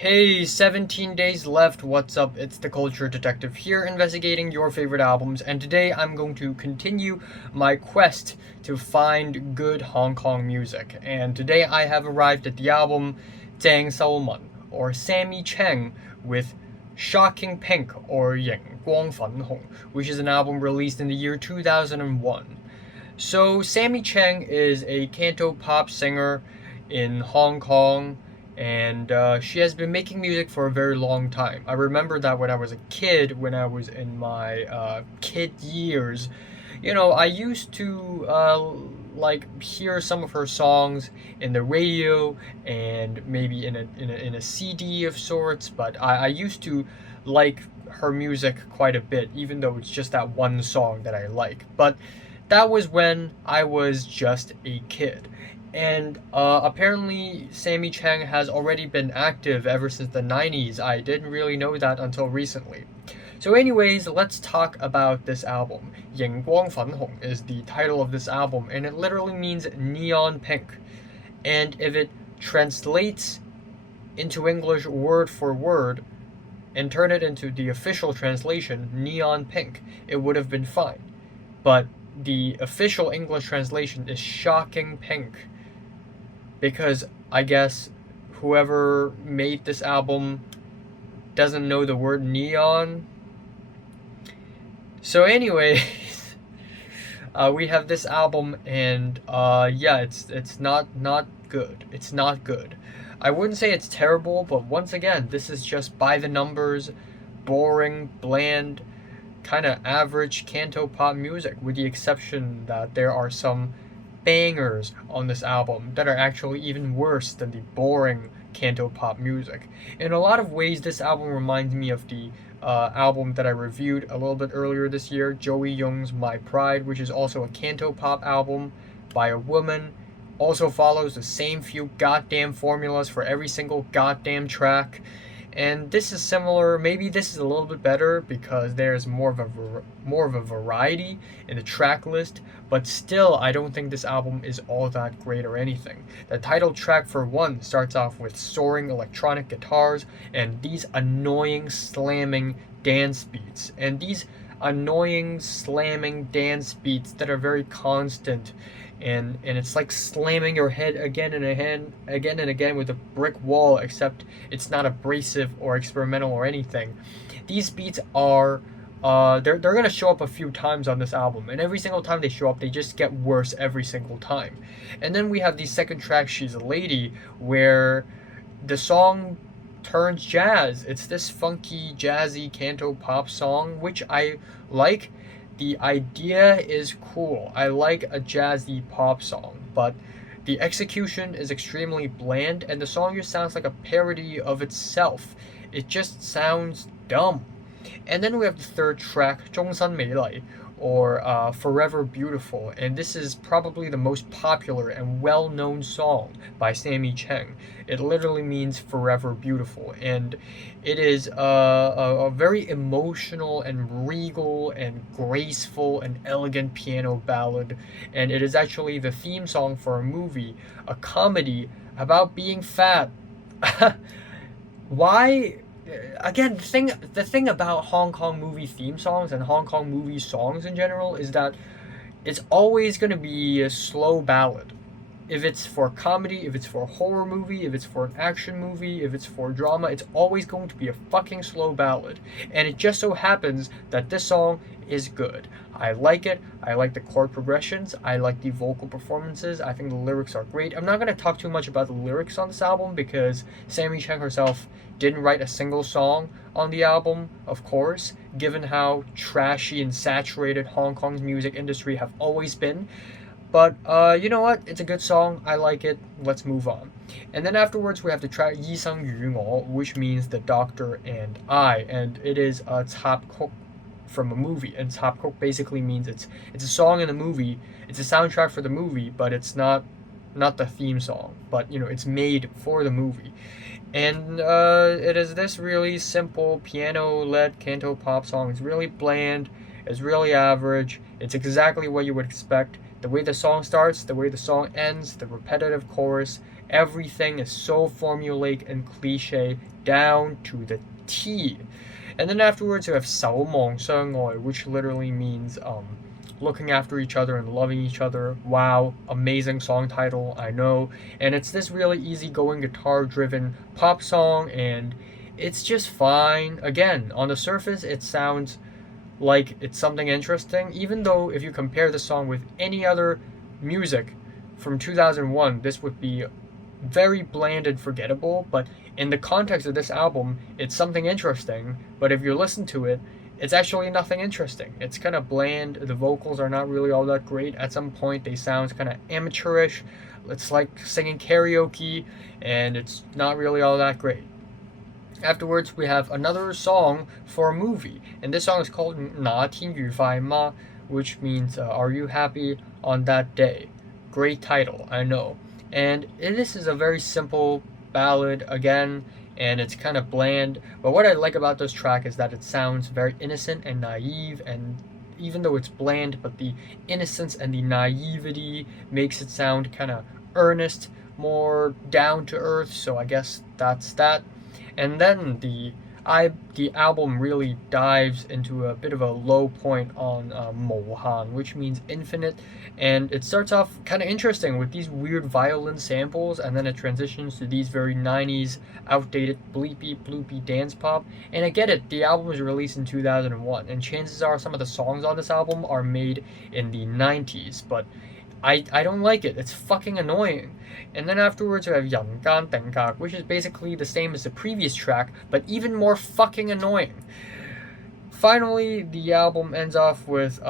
Hey, 17 days left. What's up? It's the Culture Detective here, investigating your favorite albums, and today I'm going to continue my quest to find good Hong Kong music. And today I have arrived at the album Zhang Saomen, or Sammi Cheng, with Shocking Pink, or 螢光粉紅, which is an album released in the year 2001. So, Sammi Cheng is a Cantopop singer in Hong Kong, and she has been making music for a very long time. I remember that when I was a kid, when I was in my kid years, I used to hear some of her songs in the radio and maybe in a CD of sorts. But I used to like her music quite a bit, even though it's just that one song that I like. But that was when I was just a kid. And apparently, Sammi Cheng has already been active ever since the 90s. I didn't really know that until recently. So, anyways, let's talk about this album. 螢光粉紅is the title of this album, and it literally means neon pink. And if it translates into English word for word and turn it into the official translation, neon pink, it would have been fine. But the official English translation is shocking pink, because I guess whoever made this album doesn't know the word neon. So anyways, we have this album, and it's not good. It's not good. I wouldn't say it's terrible, but once again, this is just by the numbers, boring, bland, kind of average Cantopop music, with the exception that there are some bangers on this album that are actually even worse than the boring Cantopop music. In a lot of ways, this album reminds me of the album that I reviewed a little bit earlier this year, Joey Young's My Pride, which is also a Cantopop album by a woman. Also follows the same few goddamn formulas for every single goddamn track. And this is similar. Maybe this is a little bit better because there's more of a variety in the track list, but still I don't think this album is all that great or anything. The title track, for one, starts off with soaring electronic guitars and these annoying slamming dance beats. And these annoying slamming dance beats that are very constant, and it's like slamming your head again and again with a brick wall, except it's not abrasive or experimental or anything. These beats are they're gonna show up a few times on this album, and every single time they show up, they just get worse every single time. And then we have the second track, She's a Lady, where the song turns jazz. It's this funky, jazzy Cantopop song, which I like. The idea is cool. I like a jazzy pop song, but the execution is extremely bland, and the song just sounds like a parody of itself. It just sounds dumb. And then we have the third track, 终身美丽, or Forever Beautiful, and this is probably the most popular and well-known song by Sammi Cheng. It literally means Forever Beautiful, and it is a very emotional and regal and graceful and elegant piano ballad, and it is actually the theme song for a movie, a comedy about being fat. Why? Again, the thing about Hong Kong movie theme songs and Hong Kong movie songs in general is that it's always going to be a slow ballad. If it's for comedy, if it's for a horror movie, if it's for an action movie, if it's for drama, it's always going to be a fucking slow ballad. And it just so happens that this song is good. I like it. I like the chord progressions. I like the vocal performances. I think the lyrics are great. I'm not going to talk too much about the lyrics on this album because Sammi Cheng herself didn't write a single song on the album, of course, given how trashy and saturated Hong Kong's music industry have always been. But you know what? It's a good song. I like it. Let's move on. And then afterwards, we have the track 醫生與我, which means the doctor and I, and it is a top cook from a movie. And top cook basically means it's a song in the movie. It's a soundtrack for the movie, but it's not the theme song. But it's made for the movie. And it is this really simple piano-led Cantopop song. It's really bland. It's really average. It's exactly what you would expect. The way the song starts, the way the song ends, the repetitive chorus, Everything is so formulaic and cliche down to the T. And then afterwards you have 守望相愛, which literally means looking after each other and loving each other. Wow, amazing song title, I know. And it's this really easygoing guitar-driven pop song, and it's just fine. Again, on the surface, it sounds like it's something interesting, even though if you compare the song with any other music from 2001, this would be very bland and forgettable. But in the context of this album, it's something interesting. But if you listen to it, it's actually nothing interesting. It's kind of bland. The vocals are not really all that great. At some point, they sound kind of amateurish. It's like singing karaoke, and it's not really all that great. Afterwards, we have another song for a movie, and this song is called 那天愉快嗎, which means Are you happy on that day? Great title, I know. And this is a very simple ballad again, and it's kind of bland. But what I like about this track is that it sounds very innocent and naive, and even though it's bland, but the innocence and the naivety makes it sound kind of earnest, more down to earth. So I guess that's that. And then the album really dives into a bit of a low point on Mohan, which means infinite, and it starts off kind of interesting with these weird violin samples, and then it transitions to these very 90s outdated bleepy bloopy dance pop. And I get it, the album was released in 2001, and chances are some of the songs on this album are made in the 90s, but I don't like it. It's fucking annoying. And then afterwards we have 人間定格, which is basically the same as the previous track, but even more fucking annoying. Finally, the album ends off with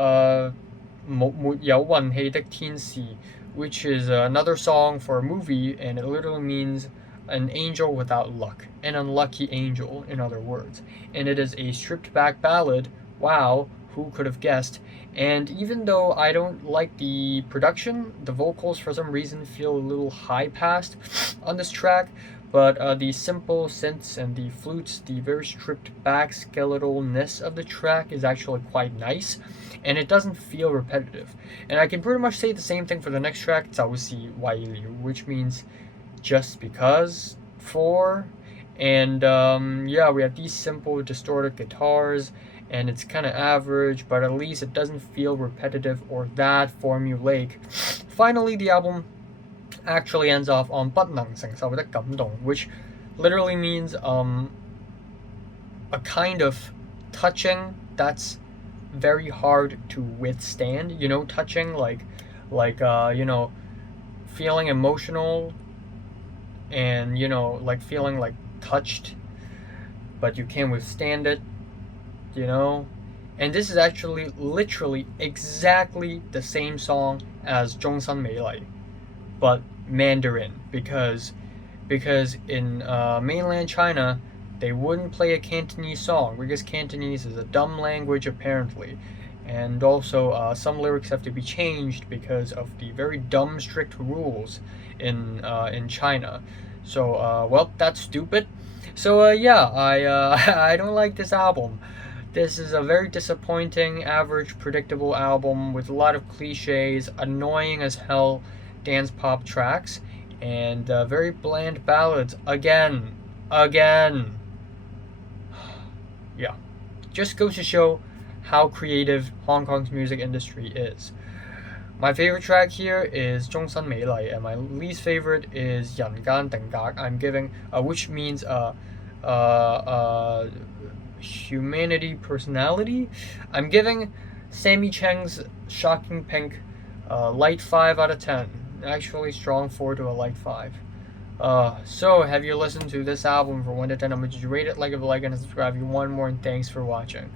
沒有運氣的天使, which is another song for a movie, and it literally means an angel without luck, an unlucky angel, in other words. And it is a stripped back ballad. Wow, who could have guessed? And even though I don't like the production, the vocals for some reason feel a little high-passed on this track, but the simple synths and the flutes, the very stripped back skeletalness of the track is actually quite nice, and it doesn't feel repetitive. And I can pretty much say the same thing for the next track, 早是為了, which means just because, for. And yeah, we have these simple distorted guitars, and it's kind of average, but at least it doesn't feel repetitive or that formulaic. Finally, the album actually ends off on 不能承受的感動, which literally means a kind of touching that's very hard to withstand. You know, touching like you know, feeling emotional, and you know, like feeling like touched, but you can't withstand it. You know, and this is actually literally exactly the same song as 终身美麗, but Mandarin, because in mainland China they wouldn't play a Cantonese song because Cantonese is a dumb language apparently, and also some lyrics have to be changed because of the very dumb strict rules in China. So well, that's stupid. So yeah, I don't like this album. This is a very disappointing, average, predictable album with a lot of cliches, annoying as hell dance pop tracks, and very bland ballads. Again. Yeah. Just goes to show how creative Hong Kong's music industry is. My favorite track here is 終身美麗, and my least favorite is 人間定格. I'm giving, which means humanity personality. I'm giving Sammi Cheng's Shocking Pink light 5 out of 10. Actually strong 4 to a light 5. So have you listened to this album for 1 to 10? How much did you rate it? Like it, and subscribe if you want more, and thanks for watching.